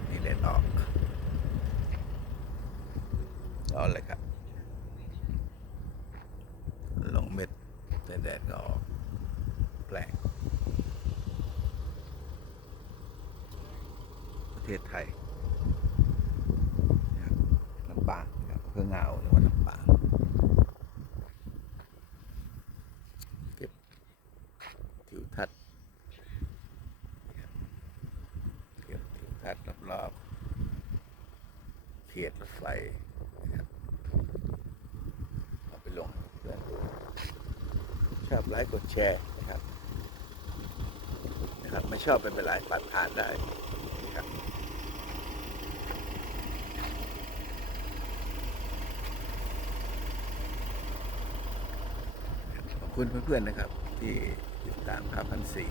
บนี้แดดออกร้อนเลยครับ ลงเม็ดแต่แดดก็ออกแปลก ประเทศไทยนะครับลำปางนะครับเพื่อเงาหรือว่าลำปางเก็บทิวทัศน์นะครับเก็บ ทัศน์รอบๆเขตรถไฟนะครับเอาไปลงเพื่อนดูชอบไลค์กดแชร์นะครับนะครับ ไม่ชอบเป็นเป็นไรปัดผ่านได้นะครับขอบคุณเพื่อนๆนะครับ ที่ติดตามข่าวพันสี่